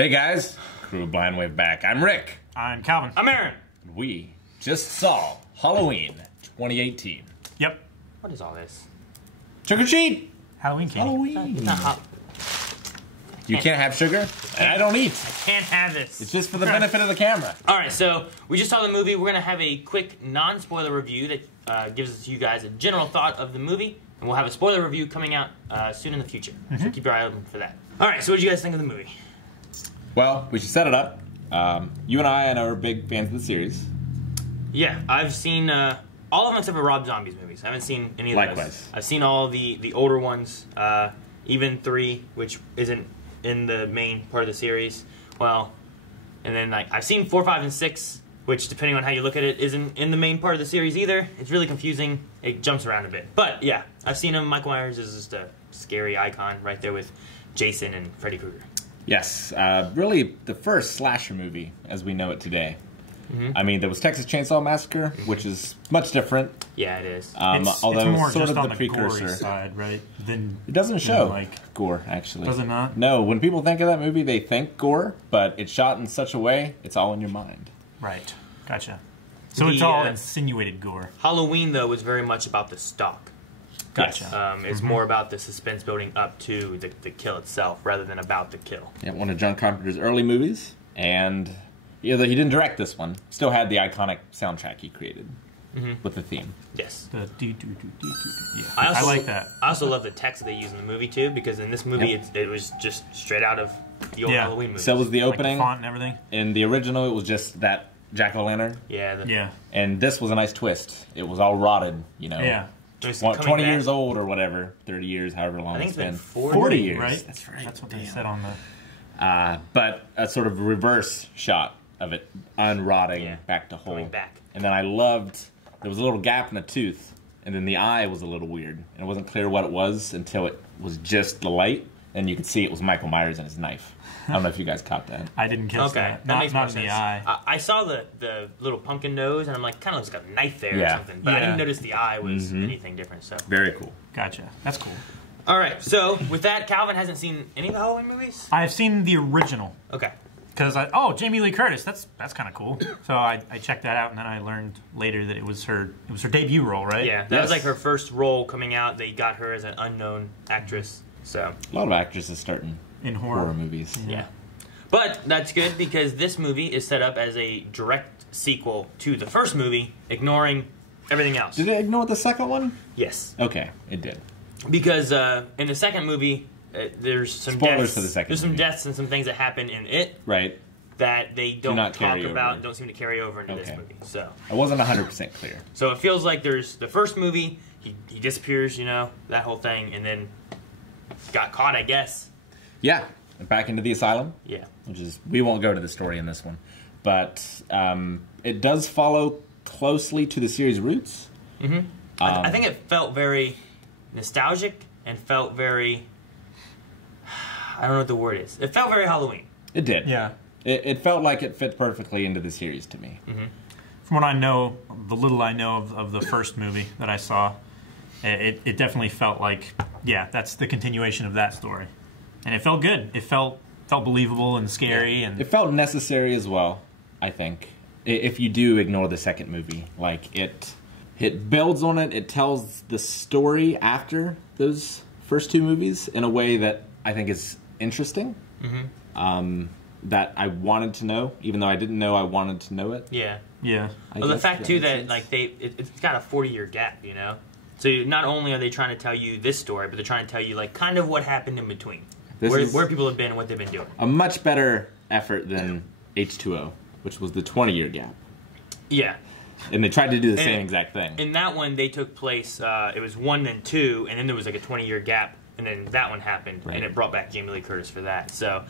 Hey guys, Crew Blind Wave back. I'm Rick. I'm Calvin. I'm Aaron. We just saw Halloween 2018. Yep. What is all this? Trick or treat! Halloween candy. It's not hot. You can't have sugar, and I don't eat. Can't have this. It's just for the benefit of the camera. Alright, so we just saw the movie. We're going to have a quick non-spoiler review that gives you guys a general thought of the movie. And we'll have a spoiler review coming out soon in the future. So keep your eye open for that. Alright, so what did you guys think of the movie? Well, we should set it up. You and I are big fans of the series. Yeah, I've seen all of them except for Rob Zombie's movies. I haven't seen any of those. Likewise. I've seen all the older ones, even 3, which isn't in the main part of the series. Well, and then like I've seen 4, 5, and 6, which depending on how you look at it, isn't in the main part of the series either. It's really confusing. It jumps around a bit. But yeah, I've seen them. Michael Myers is just a scary icon right there with Jason and Freddy Krueger. Yes, really the first slasher movie as we know it today. I mean, there was Texas Chainsaw Massacre, which is much different. Yeah, it is. Although it's more sort just of on the the precursor. gory side, right? It doesn't show gore, actually. Does it not? No, when people think of that movie, they think gore, but it's shot in such a way, it's all in your mind. Right. Gotcha. So it's all insinuated gore. Halloween, though, was very much about the stalk. Gotcha. It's more about the suspense building up to the kill itself rather than about the kill. Yeah, one of John Carpenter's early movies, and though he didn't direct this one, still had the iconic soundtrack he created with the theme. Yes. The yeah. I like that. I also love the text that they use in the movie, too, because in this movie, it was just straight out of the old Halloween movie. So was the opening. Like the font and everything? In the original, it was just that jack-o'-lantern. Yeah. Yeah. And this was a nice twist. It was all rotted, you know. Yeah. 20 years old or whatever, 30 years, however long it's been. 40 years. Right? That's right. That's what they said on the... But a sort of reverse shot of it unrotting back to whole. Going back. And then I loved, there was a little gap in the tooth, and then the eye was a little weird. And it wasn't clear what it was until it was just the light, and you could see it was Michael Myers and his knife. I don't know if you guys caught that. I didn't catch that. That makes more in sense. the eye. I saw the little pumpkin nose, and I'm like, kind of looks like a knife there or something. But I didn't notice the eye was anything different. So Very cool. Gotcha. That's cool. All right. So with that, Calvin hasn't seen any of the Halloween movies. I've seen the original. Okay. Because Jamie Lee Curtis, that's kind of cool. So I checked that out, and then I learned later that it was her debut role, right? Yeah, that was like her first role coming out. They got her as an unknown actress. So A lot of actresses starting in horror movies. Yeah. But that's good because this movie is set up as a direct sequel to the first movie, ignoring everything else. Did it ignore the second one? Yes. Okay, it did. Because in the second movie, there's some Spoilers deaths. for the second There's some movie. deaths and some things that happen in it that they don't talk about, don't seem to carry over into this movie. So I wasn't 100% clear. So it feels like there's the first movie, he disappears, you know, that whole thing, and then got caught, I guess. Yeah, back into the asylum. Yeah. Which is, we won't go to the story in this one. But it does follow closely to the series' roots. I think it felt very nostalgic and felt very, I don't know what the word is. It felt very Halloween. It did. Yeah. It felt like it fit perfectly into the series to me. From what I know, the little I know of the first movie that I saw, it definitely felt like, yeah, that's the continuation of that story. And it felt good. It felt believable and scary. And it felt necessary as well, I think, if you do ignore the second movie. Like, it builds on it. It tells the story after those first 2 movies in a way that I think is interesting. That I wanted to know, even though I didn't know I wanted to know it. Yeah. Yeah. Well, the fact, too, that like it's got a 40-year gap, you know? So not only are they trying to tell you this story, but they're trying to tell you, like, kind of what happened in between. Where people have been and what they've been doing. A much better effort than H2O, which was the 20-year gap. Yeah. And they tried to do the same exact thing. In that one, they took place, it was 1 and 2, and then there was like a 20-year gap, and then that one happened, and it brought back Jamie Lee Curtis for that. So,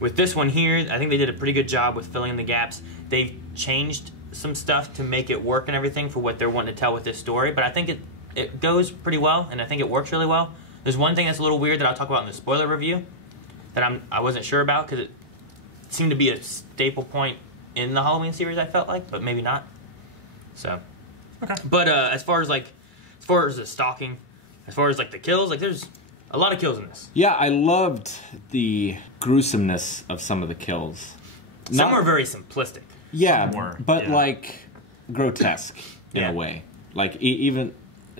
with this one here, I think they did a pretty good job with filling in the gaps. They've changed some stuff to make it work and everything for what they're wanting to tell with this story, but I think it goes pretty well, and I think it works really well. There's one thing that's a little weird that I'll talk about in the spoiler review that I wasn't sure about because it seemed to be a staple point in the Halloween series, I felt like, but maybe not. So, but as far as the stalking, as far as like the kills, like there's a lot of kills in this. Yeah, I loved the gruesomeness of some of the kills. Some were very simplistic. Yeah, but yeah. like grotesque in a way. Like even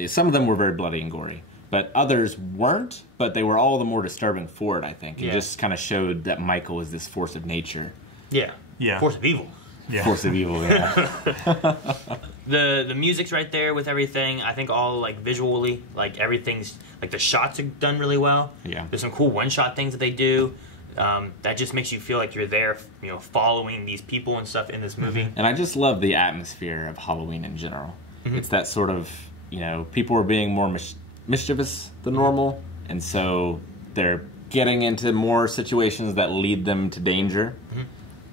some of them were very bloody and gory, but others weren't. But they were all the more disturbing for it, I think. It just kind of showed that Michael is this force of nature. Yeah. Force of evil. Yeah. Force of evil. Yeah. The music's right there with everything. I think all like visually, like everything's like the shots are done really well. Yeah. There's some cool one-shot things that they do. That just makes you feel like you're there, you know, following these people and stuff in this movie. And I just love the atmosphere of Halloween in general. It's that sort of, you know, people are being more mischievous than normal, and so they're getting into more situations that lead them to danger.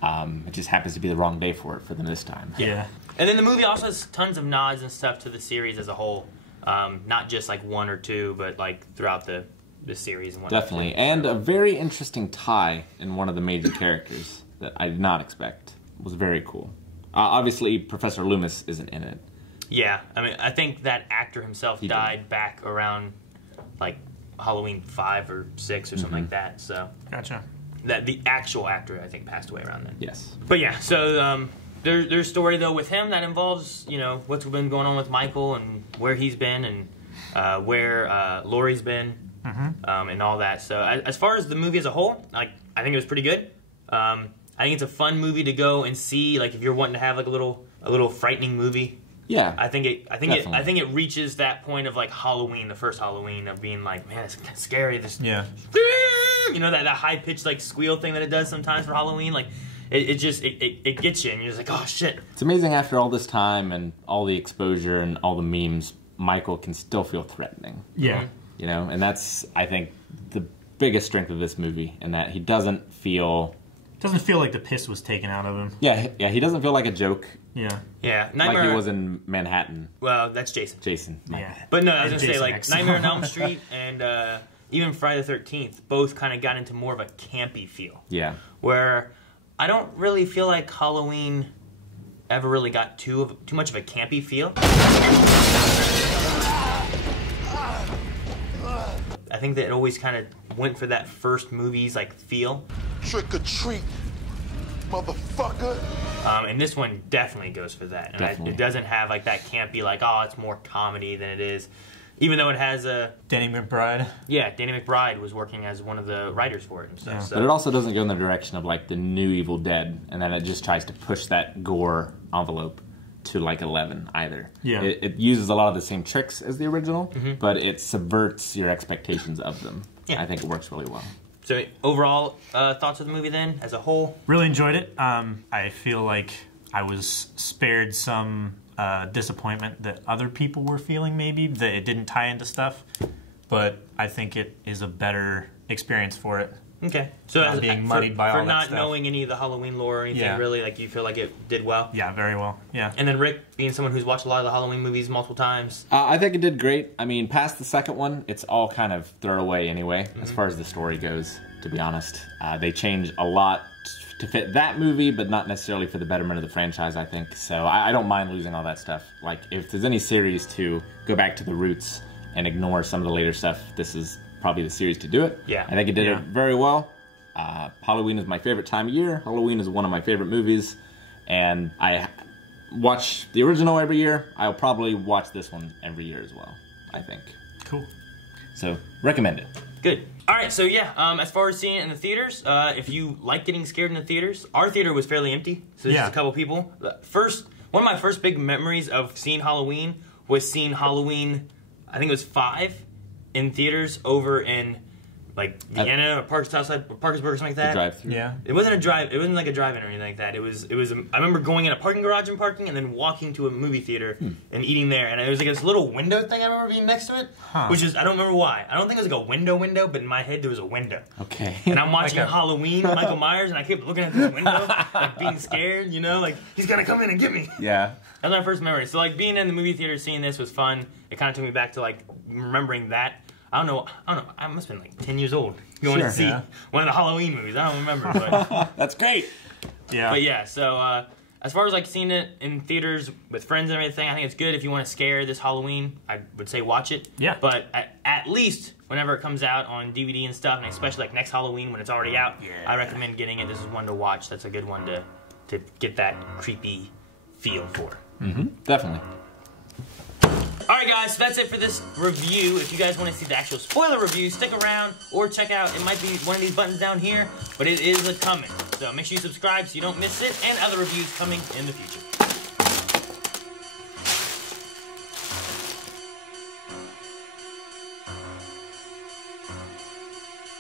It just happens to be the wrong day for them this time. Yeah. And then the movie also has tons of nods and stuff to the series as a whole. Not just like one or two, but like throughout the series and whatnot. Definitely. And a very interesting tie in one of the major characters that I did not expect. It was very cool. Obviously, Professor Loomis isn't in it. Yeah, I mean, I think that actor himself died back around like Halloween 5 or 6 or something like that. So Gotcha. that the actual actor I think passed away around then. Yes. But yeah, so there's a story though with him that involves, you know, what's been going on with Michael and where he's been and where Laurie's been and all that. So as far as the movie as a whole, like I think it was pretty good. I think it's a fun movie to go and see. Like if you're wanting to have like a little frightening movie. Yeah. I think it reaches that point of like Halloween, the first Halloween, of being like, man, it's kind of scary. This, you know, that high pitched like squeal thing that it does sometimes for Halloween. Like it just gets you, and you're just like, oh shit. It's amazing after all this time and all the exposure and all the memes, Michael can still feel threatening. Yeah. You know, and that's, I think, the biggest strength of this movie, in that he doesn't feel like the piss was taken out of him. Yeah, he doesn't feel like a joke. Yeah. Yeah. Like he was in Manhattan. Well, that's Jason. Yeah. But no, I was going to say, Jason like, X. Nightmare on Elm Street and even Friday the 13th both kind of got into more of a campy feel. Yeah. Where I don't really feel like Halloween ever really got too much of a campy feel. I think that it always kind of went for that first movie's, like, feel. Trick or treat, motherfucker. And this one definitely goes for that. And it doesn't have like that campy, like, oh, it's more comedy than it is. Even though it has a... Danny McBride. Yeah, Danny McBride was working as one of the writers for it and stuff. Yeah. So. But it also doesn't go in the direction of like the new Evil Dead, and then it just tries to push that gore envelope to like 11 either. Yeah. It uses a lot of the same tricks as the original, but it subverts your expectations of them. Yeah. I think it works really well. So overall thoughts of the movie then, as a whole? Really enjoyed it. I feel like I was spared some disappointment that other people were feeling, maybe, that it didn't tie into stuff. But I think it is a better experience for it. Okay. So Not being muddied by all for that not stuff. knowing any of the Halloween lore or anything, really, like you feel like it did well? Yeah, very well. Yeah. And then Rick, being someone who's watched a lot of the Halloween movies multiple times. I think it did great. I mean, past the second one, it's all kind of thrown away anyway, as far as the story goes, to be honest. They change a lot to fit that movie, but not necessarily for the betterment of the franchise, I think. So I don't mind losing all that stuff. Like, if there's any series to go back to the roots and ignore some of the later stuff, this is probably the series to do it. Yeah. I think it did it very well. Halloween is my favorite time of year. Halloween is one of my favorite movies, and I watch the original every year. I'll probably watch this one every year as well, I think. Cool. So, recommend it. Good. All right, so yeah, as far as seeing it in the theaters, if you like getting scared in the theaters, our theater was fairly empty, so there's just a couple people. One of my first big memories of seeing Halloween was seeing Halloween, I think it was 5, in theaters over in like Vienna or Parkersburg or something like that. The drive-thru. Yeah. It wasn't a drive. It wasn't like a drive-in or anything like that. It was. I remember going in a parking garage and parking, and then walking to a movie theater and eating there. And it was like this little window thing. I remember being next to it, which is I don't remember why. I don't think it was like a window, but in my head there was a window. Okay. And I'm watching Halloween, Michael Myers, and I kept looking at this window, like being scared. You know, like he's gonna come in and get me. Yeah. That's my first memory. So like being in the movie theater, seeing this was fun. It kind of took me back to like remembering that. I don't know. I must have been like 10 years old going to see one of the Halloween movies. I don't remember, but That's great. Yeah. But yeah. So as far as like seeing it in theaters with friends and everything, I think it's good. If you want to scare this Halloween, I would say watch it. Yeah. But at least whenever it comes out on DVD and stuff, and especially like next Halloween when it's already out, I recommend getting it. This is one to watch. That's a good one to get that creepy feel for. Definitely. Alright guys, so that's it for this review. If you guys want to see the actual spoiler review, stick around or check out, it might be one of these buttons down here, but it is coming. So make sure you subscribe so you don't miss it, and other reviews coming in the future.